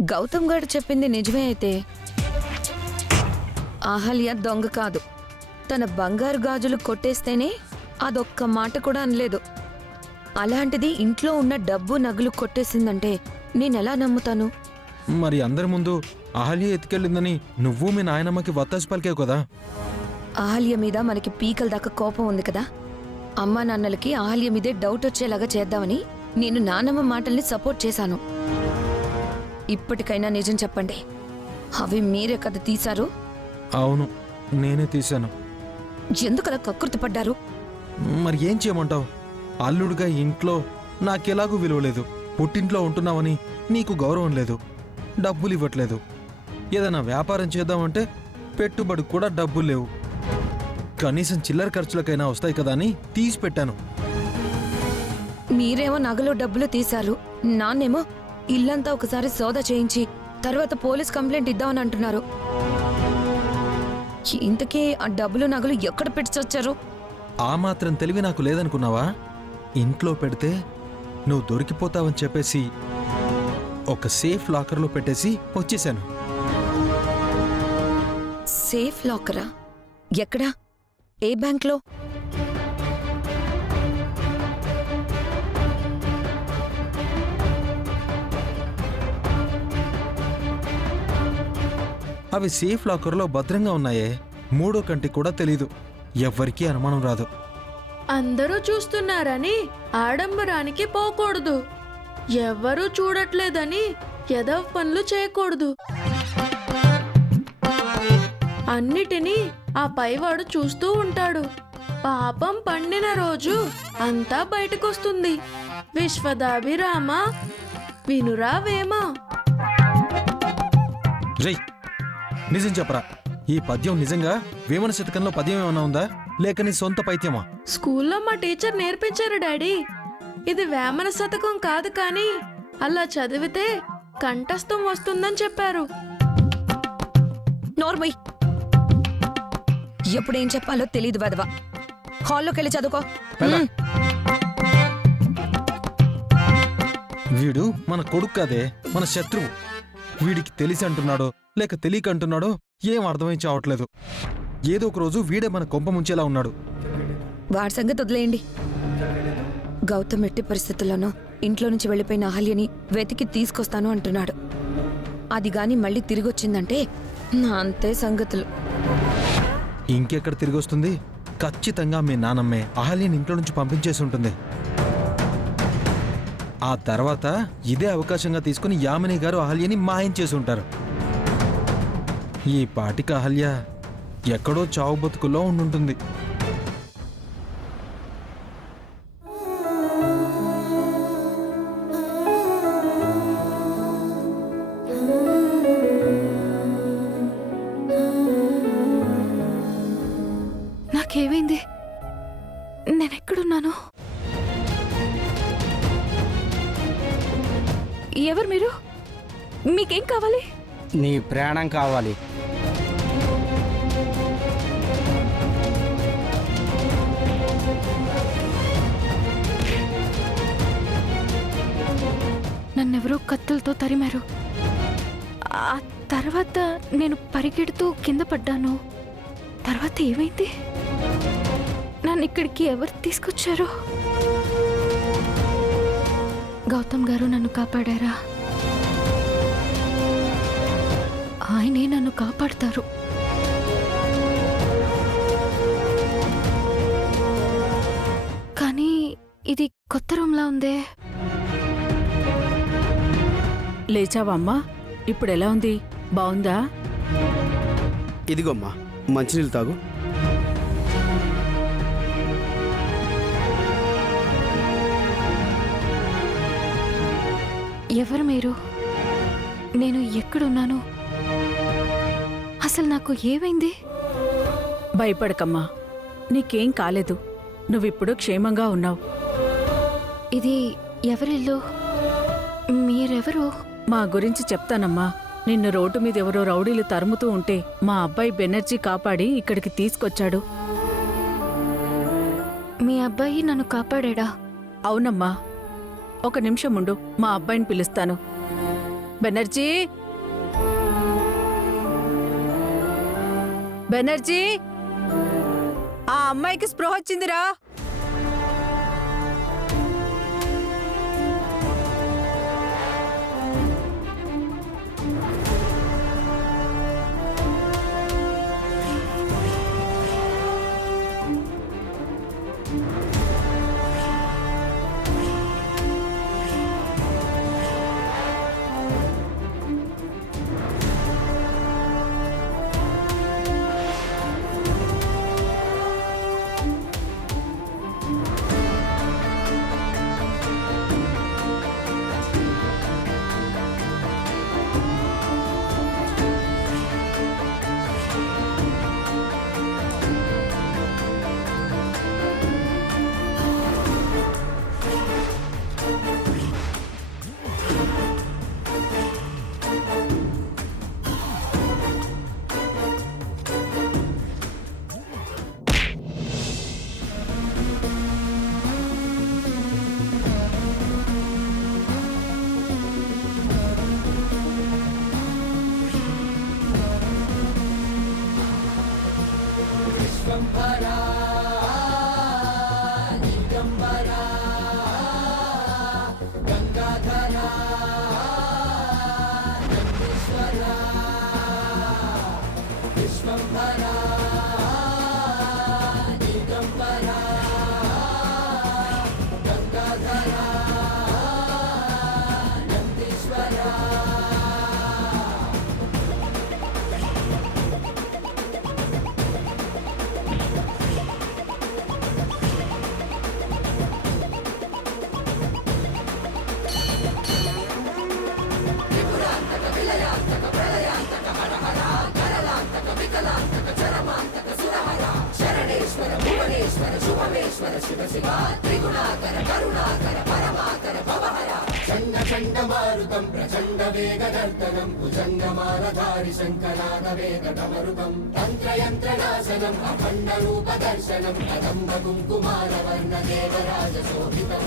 గౌతమ్ గారు చెప్పింది నిజమే అయితే అహల్య దొంగ కాదు. తన బంగారు గాజులు కొట్టేస్తేనే అదొక్క మాట కూడా అనలేదు. అలాంటిది ఇంట్లో ఉన్న డబ్బు నగలు కొట్టేసిందంటే నేనెలా నమ్ముతాను? మరి అందరి ముందు అహల్య ఎత్తుకెళ్ళిందని నువ్వు మీ నాయనమ్మకి వత్తాసు పలికావు కదా. అహల్య మీద మనకి పీకల దాకా కోపం ఉంది కదా. అమ్మా నాన్నలకి అహల్య మీదే డౌట్ వచ్చేలాగా చేద్దామని నేను నానమ్మ మాటల్ని సపోర్ట్ చేశాను. ఇప్పటికైనా నిజం చెప్పండి, అవి మీరే కదా తీశారు? అవును, నేనే తీశాను. ఎందుకలా కక్కుర్తి పడ్డారు? మరి ఏం చేయమంటావు? అల్లుడుగా ఇంట్లో నాకెలాగూ విలువలేదు. పుట్టింట్లో ఉంటున్నావని నీకు గౌరవం లేదు, డబ్బులు ఇవ్వట్లేదు. ఏదైనా వ్యాపారం చేద్దామంటే పెట్టుబడి కూడా డబ్బులు లేవు. కనీసం చిల్లర ఖర్చులకైనా వస్తాయి కదా అని తీసి పెట్టాను. మీరేమో నగలు డబ్బులు తీశారు, నాన్నేమో ఇల్లంతా ఒకసారి సోదా చేయించి తర్వాత పోలీస్ కంప్లైంట్ ఇద్దామని అంటున్నారు. ఇంతకీ ఆ డబ్బులు నగలు ఎక్కడ పెట్టొచ్చారు? ఆ మాత్రం తెలివి నాకు లేదనుకున్నావా? ఇంట్లో పెడితే నువ్వు దొరికిపోతావని చెప్పేసి ఒక సేఫ్ లాకర్లో పెట్టేసి వచ్చేశాను. సేఫ్ లాకరా? ఎక్కడా? ఏ బ్యాంక్లో? అవి సేఫ్ లాకర్లో భద్రంగా ఉన్నాయే. మూడో కంటికి కూడా తెలీదు. ఎవ్వరికీ అనుమానం రాదు. అందరూ చూస్తున్నారని ఆడంబరానికి పోకూడదు. ఎవ్వరూ చూడట్లేదని ఎదవ పనులు చేయకూడదు. అన్నిటినీ ఆ పైవాడు చూస్తూ ఉంటాడు. పాపం పండిన రోజు అంతా బయటకొస్తుంది. విశ్వదాభిరామ వినురావేమా. రై, నిజం చెప్పరా, ఈ పద్యం నిజంగా వేమన శతకంలో పద్యం ఏమన్నా ఉందా, లేక నీ సొంత పైత్యమా? స్కూల్లో మా టీచర్ నేర్పించారు డాడీ. ఇది వేమన శతకం కాదు, కానీ అలా చదివితే కంఠస్థం వస్తుందని చెప్పారు. నోర్మై, ఎప్పుడేం చెప్పాలో తెలీదు వదవా. హాల్లోకి వెళ్ళి చదువుకో. వెళ్ళ. వీడు మన కొడుకు కాదే, మన శత్రువు. వీడికి తెలిసి అంటున్నాడో లేక తెలియక అంటున్నాడో ఏం అర్థమై చావట్లేదు. ఏదో ఒక రోజు వీడే మన కొంప ముంచేలా ఉన్నాడు. వాడి సంగతి వదిలేయండి. గౌతమ్ ఎట్టి పరిస్థితుల్లోనూ ఇంట్లో నుంచి వెళ్ళిపోయిన అహల్యని వెతికి తీసుకొస్తాను అంటున్నాడు. అది గాని మళ్ళీ తిరిగొచ్చిందంటే నా అంతే సంగతులు. ఇంకెక్కడ తిరిగి వస్తుంది? ఖచ్చితంగా మీ నానమ్మే అహల్యని ఇంట్లో నుంచి పంపించేసి ఉంటుంది. ఆ తర్వాత ఇదే అవకాశంగా తీసుకుని యామిని గారు అహల్యని మాయం చేసి ఉంటారు. ఈ పాటికి అహల్య ఎక్కడో చావు బతుకుల్లో ఉండుంటుంది. నాకేమైంది? నేనెక్కడున్నాను? ఎవరు మీరు? మీకేం కావాలి? నీ ప్రాణం కావాలి. నన్నెవరో కత్తులతో తరిమారు. ఆ తర్వాత నేను పరిగెడుతూ కింద పడ్డాను. తర్వాత ఏమైంది? నన్ను ఇక్కడికి ఎవరు తీసుకొచ్చారు? గౌతమ్ గారు నన్ను కాపాడారా? ఆయనే నన్ను కాపాడతారు. కానీ ఇది కొత్త రూమ్లా ఉందే. లేచావమ్మా? ఇప్పుడెలా ఉంది? బావుందా? ఇదిగోమ్మా, మంచినీళ్ళు తాగు. ఎవరు మీరు? నేను ఎక్కడున్నాను? అసలు నాకు ఏమైంది? భయపడకమ్మా, నీకేం కాలేదు. నువ్విప్పుడు క్షేమంగా ఉన్నావు. ఇది ఎవరిల్లు? మీరెవరు? మా గురించి చెప్తానమ్మా. నిన్ను రోడ్డు మీద ఎవరో రౌడీలు తరుముతూ ఉంటే మా అబ్బాయి బెనర్జీ కాపాడి ఇక్కడికి తీసుకొచ్చాడు. మీ అబ్బాయి నన్ను కాపాడా? అవునమ్మా. ఒక నిమిషం ఉండు, మా అబ్బాయిని పిలుస్తాను. బెనర్జీ బెనర్జీ ఆ అమ్మాయికి స్పృహ వచ్చిందిరా. చండమారుతం ప్రచండ వేగదర్తనం భుజంగమాలధారి శంకరాదవేదమరుతం తంత్రయంత్రనాశనం అఖండ రూపదర్శనం కదంబ కుంకుమారవర్ణ దేవరాజ శోభితం